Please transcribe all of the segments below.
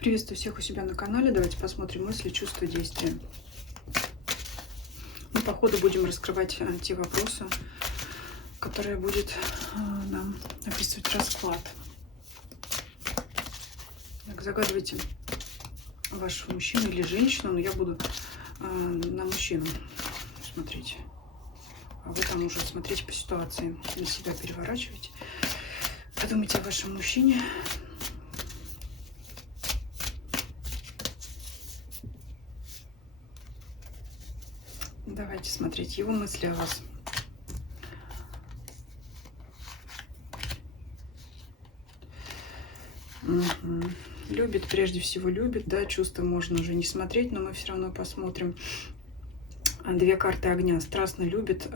Приветствую всех у себя на канале. Давайте посмотрим мысли, чувства, действия. Мы по ходу будем раскрывать те вопросы, которые будет нам описывать расклад. Так, загадывайте вашего мужчину или женщину, но я буду на мужчину смотреть. А вы там уже смотрите по ситуации, на себя переворачивайте. Подумайте о вашем мужчине. Давайте смотреть его мысли о вас. Угу. Любит, прежде всего любит, да, чувства можно уже не смотреть, но мы все равно посмотрим. Две карты огня. Страстно любит.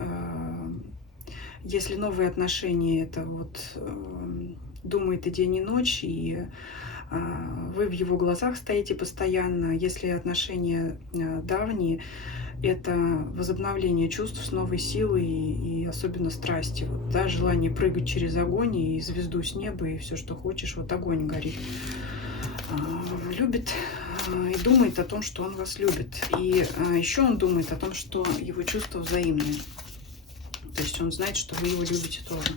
Если новые отношения, это вот думает и день, и ночь, и вы в его глазах стоите постоянно. Если отношения давние, это возобновление чувств с новой силой и особенно страсти. Вот, да, желание прыгать через огонь и звезду с неба, и все, что хочешь, вот огонь горит. Любит и думает о том, что он вас любит. И еще он думает о том, что его чувства взаимные. То есть он знает, что вы его любите тоже.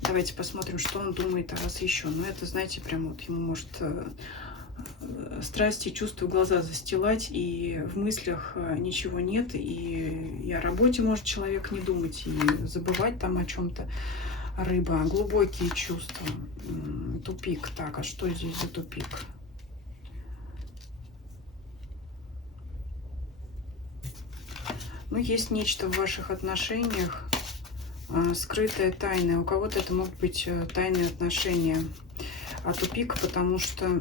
Давайте посмотрим, что он думает о вас еще. Но это, знаете, прям вот ему может страсти, чувства, глаза застилать, и в мыслях ничего нет, и о работе может человек не думать, и забывать там о чем-то. Рыба, глубокие чувства, тупик. Так, а что здесь за тупик? Ну, есть нечто в ваших отношениях, скрытое, тайное. У кого-то это могут быть тайные отношения. А тупик, потому что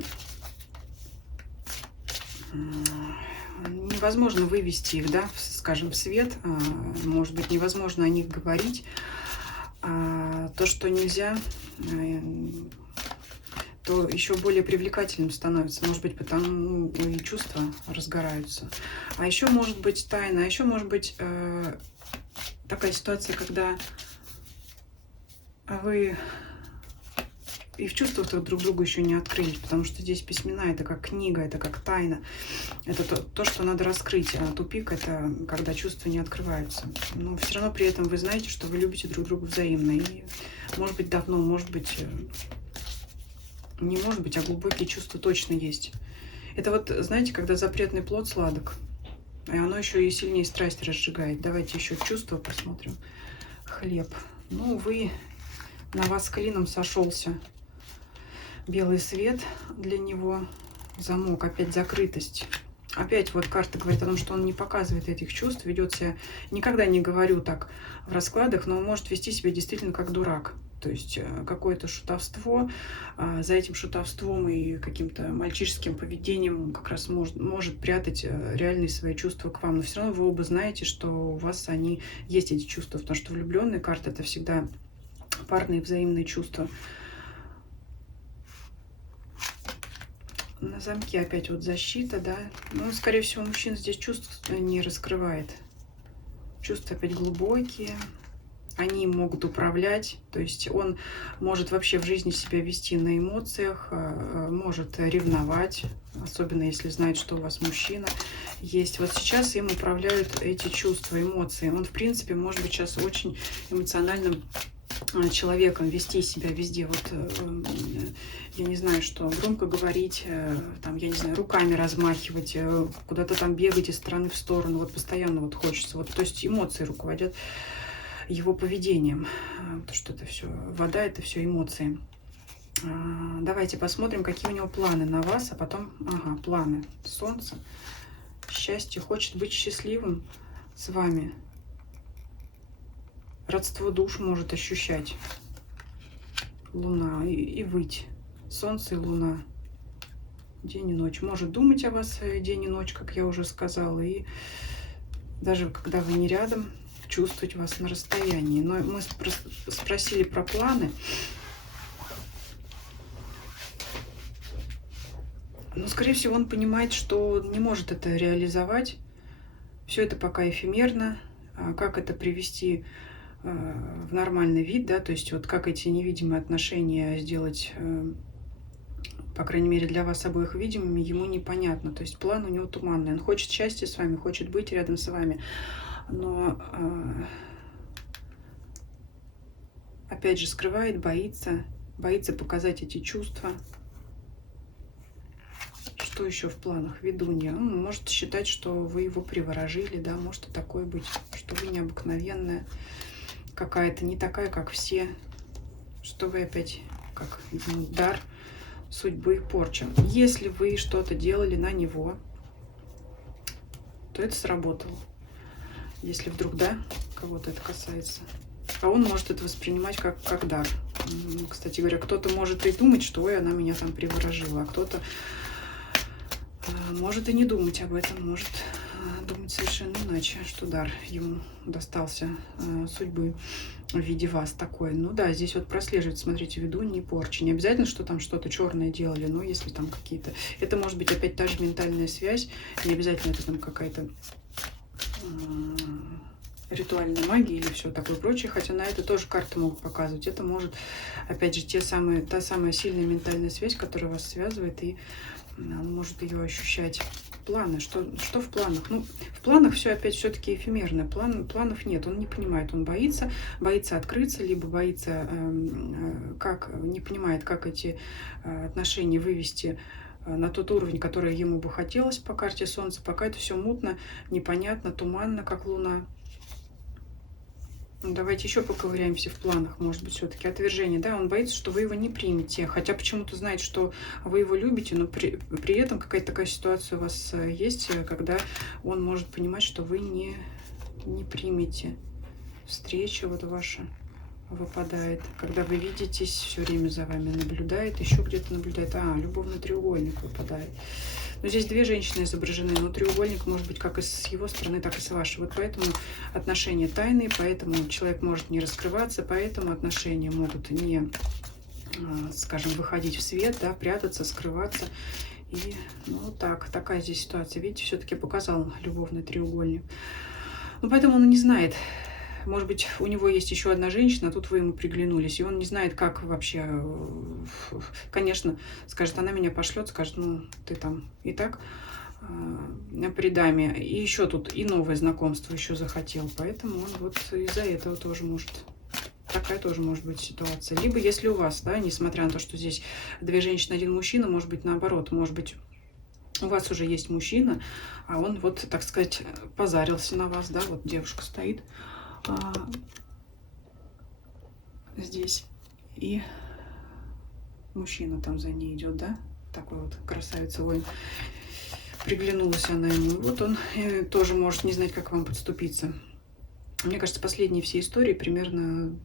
невозможно вывести их, да, скажем, в свет. Может быть, невозможно о них говорить. То, что нельзя, то еще более привлекательным становится. Может быть, потому и чувства разгораются. А еще может быть тайна, а еще может быть такая ситуация, когда вы и в чувствах друг другу еще не открылись, потому что здесь письмена, это как книга, это как тайна. Это то, что надо раскрыть. А тупик — это когда чувства не открываются. Но все равно при этом вы знаете, что вы любите друг друга взаимно. И может быть давно, может быть, не может быть, а глубокие чувства точно есть. Это вот, знаете, когда запретный плод сладок, и оно еще и сильнее страсть разжигает. Давайте еще чувства посмотрим. Хлеб. Ну, вы, на вас с клином сошелся. Белый свет для него, замок, опять закрытость. Опять вот карта говорит о том, что он не показывает этих чувств, ведет себя, никогда не говорю так в раскладах, но он может вести себя действительно как дурак. То есть какое-то шутовство, за этим шутовством и каким-то мальчишеским поведением он как раз может прятать реальные свои чувства к вам. Но все равно вы оба знаете, что у вас они есть, эти чувства, потому что влюбленные карты — это всегда парные взаимные чувства. На замке опять вот защита, да. Ну, скорее всего, мужчина здесь чувств не раскрывает. Чувства опять глубокие. Они могут управлять. То есть он может вообще в жизни себя вести на эмоциях, может ревновать, особенно если знает, что у вас мужчина есть. Вот сейчас им управляют эти чувства, эмоции. Он, в принципе, может быть сейчас очень эмоциональным человеком, вести себя везде, вот я не знаю, что громко говорить, там, я не знаю, руками размахивать, куда-то там бегать из стороны в сторону, вот постоянно вот хочется, вот, то есть эмоции руководят его поведением, потому что это все вода, это все эмоции. Давайте посмотрим, какие у него планы на вас, а потом, ага, планы. Солнце, счастье, хочет быть счастливым с вами. Родство душ может ощущать. Луна и выть. Солнце и луна. День и ночь. Может думать о вас день и ночь, как я уже сказала. И даже когда вы не рядом, чувствовать вас на расстоянии. Но мы спросили про планы. Но, скорее всего, он понимает, что не может это реализовать. Все это пока эфемерно. Как это привести в нормальный вид, да, то есть вот как эти невидимые отношения сделать по крайней мере для вас обоих видимыми, ему непонятно. То есть план у него туманный. Он хочет счастья с вами, хочет быть рядом с вами. Но, опять же, скрывает, боится показать эти чувства. Что еще в планах? Ведунья. Он может считать, что вы его приворожили, да, может и такое быть, что вы необыкновенная, какая-то не такая, как все, что вы опять как ему дар судьбы, порча. Если вы что-то делали на него, то это сработало. Если вдруг, да, кого-то это касается. А он может это воспринимать как дар. Кстати говоря, кто-то может и думать, что ой, она меня там приворожила, а кто-то может и не думать об этом, может думать совершенно иначе, что дар ему достался судьбы в виде вас такой. Ну да, здесь вот прослеживается, смотрите, ведуньи, порчи. Не обязательно, что там что-то черное делали, но если там какие-то... Это может быть опять та же ментальная связь, не обязательно это там какая-то ритуальная магия или все такое прочее, хотя на это тоже карты могут показывать. Это может, опять же, та самая сильная ментальная связь, которая вас связывает, и он может ее ощущать. Планы, что в планах? Ну, в планах все опять все-таки эфемерно. Планов нет, он не понимает, он боится открыться, либо боится, не понимает, как эти отношения вывести на тот уровень, который ему бы хотелось по карте Солнца. Пока это все мутно, непонятно, туманно, как Луна. Давайте еще поковыряемся в планах, может быть, все-таки отвержение. Да, он боится, что вы его не примете, хотя почему-то знает, что вы его любите, но при этом какая-то такая ситуация у вас есть, когда он может понимать, что вы не примете. Встреча вот ваша выпадает, когда вы видитесь, все время за вами наблюдает, еще где-то наблюдает. Любовный треугольник выпадает. Но здесь две женщины изображены, но треугольник может быть как и с его стороны, так и с вашей. Вот поэтому отношения тайные, поэтому человек может не раскрываться, поэтому отношения могут не, скажем, выходить в свет, да, прятаться, скрываться. И ну такая здесь ситуация. Видите, все-таки показал любовный треугольник. Ну, поэтому он не знает. Может быть, у него есть еще одна женщина, а тут вы ему приглянулись, и он не знает, как вообще, конечно, скажет, она меня пошлет, скажет, ну, ты там и так при даме, и еще тут и новое знакомство еще захотел, поэтому он вот из-за этого тоже может, такая тоже может быть ситуация. Либо если у вас, да, несмотря на то, что здесь две женщины, один мужчина, может быть, наоборот, может быть, у вас уже есть мужчина, а он вот, так сказать, позарился на вас, да, вот девушка стоит здесь, и мужчина там за ней идет, да, такой вот красавица воин. Приглянулась она ему, вот он тоже может не знать, как вам подступиться. Мне кажется, последние все истории примерно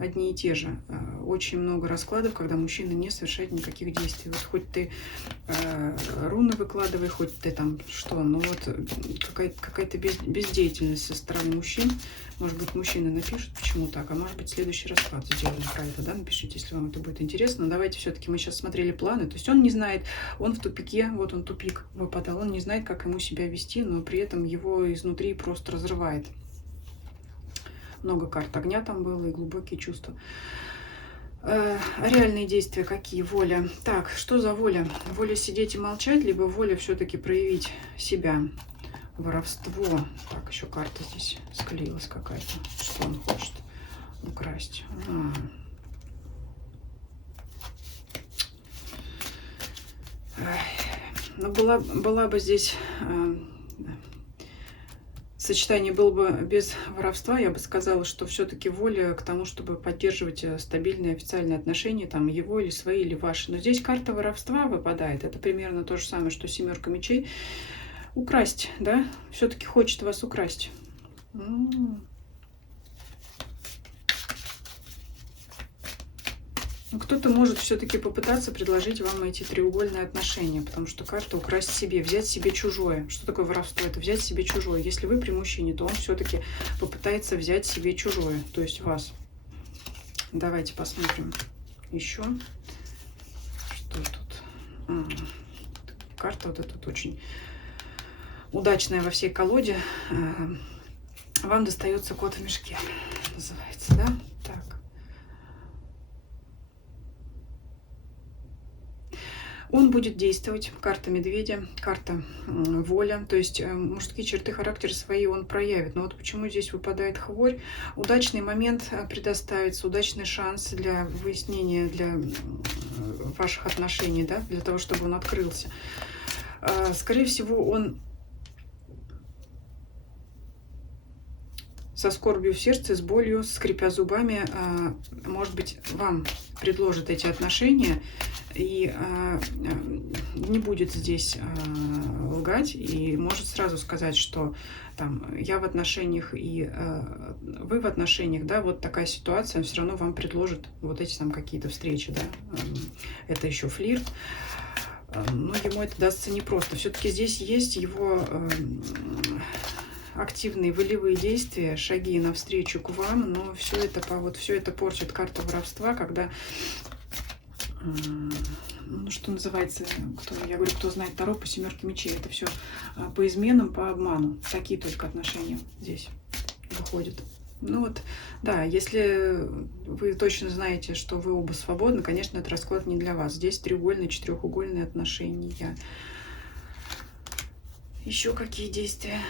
одни и те же. Очень много раскладов, когда мужчина не совершает никаких действий. Вот хоть ты руны выкладывай, хоть ты там что, но вот какая-то бездеятельность со стороны мужчин. Может быть, мужчины напишут, почему так, а может быть, следующий расклад сделаем про это, да, напишите, если вам это будет интересно. Но давайте все-таки мы сейчас смотрели планы, то есть он не знает, он в тупике, вот он тупик выпадал, он не знает, как ему себя вести, но при этом его изнутри просто разрывает. Много карт огня там было и глубокие чувства. Реальные действия какие? Воля. Так, что за воля? Воля сидеть и молчать, либо воля все-таки проявить себя. Воровство. Так, еще карта здесь склеилась какая-то. Что он хочет украсть? Ну, была бы здесь... Сочетание было бы без воровства, я бы сказала, что все-таки воля к тому, чтобы поддерживать стабильные официальные отношения, там его или свои, или ваши. Но здесь карта воровства выпадает. Это примерно то же самое, что семерка мечей. Украсть, да? Все-таки хочет вас украсть. Кто-то может все-таки попытаться предложить вам эти треугольные отношения, потому что карта украсть себе, взять себе чужое. Что такое воровство? Это взять себе чужое. Если вы при мужчине, то он все-таки попытается взять себе чужое, то есть вас. Давайте посмотрим еще. Что тут? Карта вот эта вот очень удачная во всей колоде. Вам достается кот в мешке, называется, да? Так. Он будет действовать. Карта медведя, карта воля. То есть мужские черты характера свои он проявит. Но вот почему здесь выпадает хворь. Удачный момент предоставится, удачный шанс для выяснения, для ваших отношений, да, для того, чтобы он открылся. Скорее всего, он со скорбью в сердце, с болью, скрипя зубами, может быть, вам предложит эти отношения и не будет здесь лгать, и может сразу сказать, что там я в отношениях и вы в отношениях, да, вот такая ситуация, он все равно вам предложит вот эти там какие-то встречи, да, это еще флирт. Но ему это дастся непросто. Все-таки здесь есть его активные волевые действия, шаги навстречу к вам, но все это портит карта воровства, когда, ну, что называется, я говорю, кто знает Таро по 7 мечей, это все по изменам, по обману. Такие только отношения здесь выходят. Ну вот, да, если вы точно знаете, что вы оба свободны, конечно, этот расклад не для вас. Здесь треугольные, четырехугольные отношения. Еще какие действия?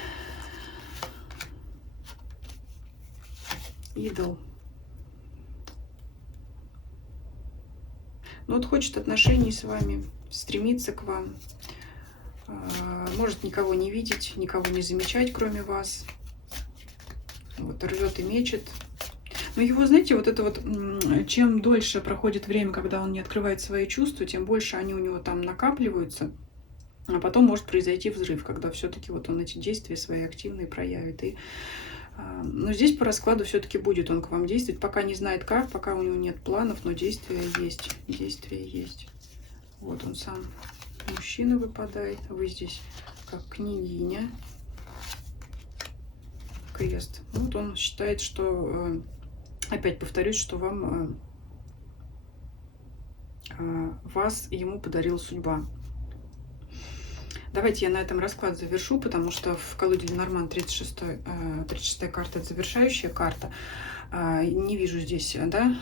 Идол. Ну вот хочет отношений с вами, стремится к вам, может никого не видеть, никого не замечать, кроме вас. Вот рвет и мечет. Но его, знаете, вот это вот, чем дольше проходит время, когда он не открывает свои чувства, тем больше они у него там накапливаются. А потом может произойти взрыв, когда все-таки вот он эти действия свои активные проявит. Но здесь по раскладу все-таки будет он к вам действовать. Пока не знает как, пока у него нет планов, но действия есть. Действия есть. Вот он сам. Мужчина выпадает. Вы здесь как княгиня. Крест. Вот он считает, что, опять повторюсь, что вас ему подарила судьба. Давайте я на этом расклад завершу, потому что в колоде Ленорман 36-я карта, это завершающая карта. Не вижу здесь, да,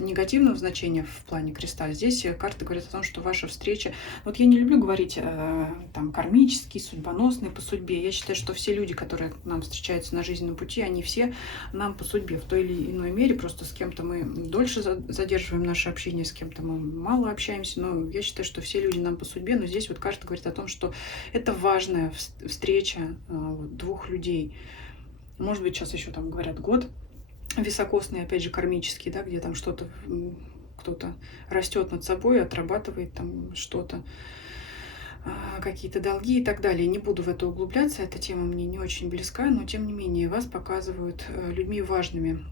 негативного значения в плане креста. Здесь карты говорят о том, что ваша встреча... Вот я не люблю говорить там кармические, судьбоносные по судьбе. Я считаю, что все люди, которые нам встречаются на жизненном пути, они все нам по судьбе в той или иной мере. Просто с кем-то мы дольше задерживаем наше общение, с кем-то мы мало общаемся. Но я считаю, что все люди нам по судьбе. Но здесь вот карта говорит о том, что это важная встреча двух людей. Может быть, сейчас еще там говорят год високосный, опять же, кармический, да, где там что-то, кто-то растет над собой, отрабатывает там что-то, какие-то долги и так далее. Не буду в это углубляться, эта тема мне не очень близка, но тем не менее вас показывают людьми важными,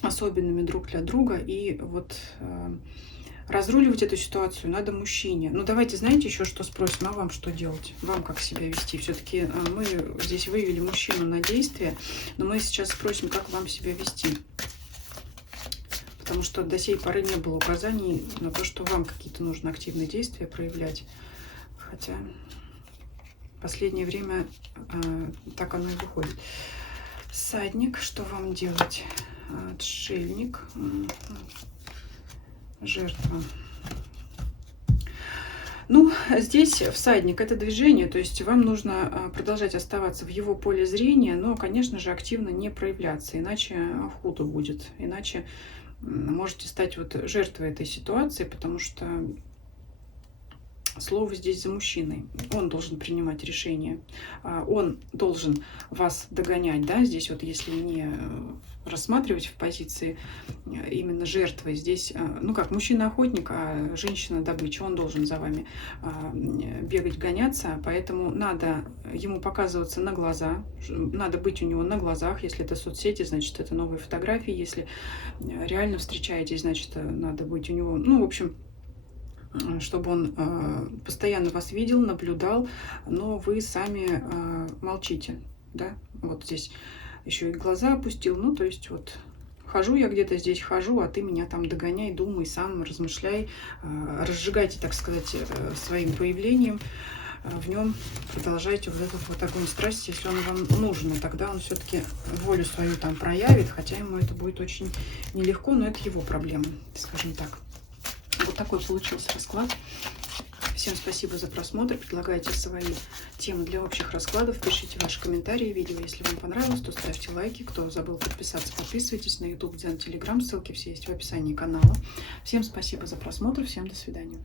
особенными друг для друга, и вот разруливать эту ситуацию надо мужчине. Ну, давайте, знаете, еще что спросим, а вам что делать? Вам как себя вести? Все-таки мы здесь вывели мужчину на действие, но мы сейчас спросим, как вам себя вести. Потому что до сей поры не было указаний на то, что вам какие-то нужно активные действия проявлять. Хотя в последнее время так оно и выходит. Всадник, что вам делать? Отшельник. Жертва. Ну, здесь всадник — это движение, то есть вам нужно продолжать оставаться в его поле зрения, но, конечно же, активно не проявляться, иначе худо будет, иначе можете стать вот жертвой этой ситуации, потому что слово здесь за мужчиной. Он должен принимать решение, он должен вас догонять, да, здесь вот если не рассматривать в позиции именно жертвы, здесь, ну как, мужчина-охотник, а женщина-добыча, он должен за вами бегать, гоняться, поэтому надо ему показываться на глаза, надо быть у него на глазах, если это соцсети, значит, это новые фотографии, если реально встречаетесь, значит, надо быть у него, ну, в общем, чтобы он постоянно вас видел, наблюдал, но вы сами молчите, да, вот здесь еще и глаза опустил, ну, то есть вот хожу я где-то здесь, хожу, а ты меня там догоняй, думай сам, размышляй, разжигайте, так сказать, своим появлением, в нем продолжайте вот этот вот огонь страсти, если он вам нужен, и тогда он все-таки волю свою там проявит, хотя ему это будет очень нелегко, но это его проблема, скажем так. Вот такой получился расклад. Всем спасибо за просмотр. Предлагайте свои темы для общих раскладов. Пишите ваши комментарии. Видео, если вам понравилось, то ставьте лайки. Кто забыл подписаться, подписывайтесь на YouTube, Дзен, Telegram. Ссылки все есть в описании канала. Всем спасибо за просмотр. Всем до свидания.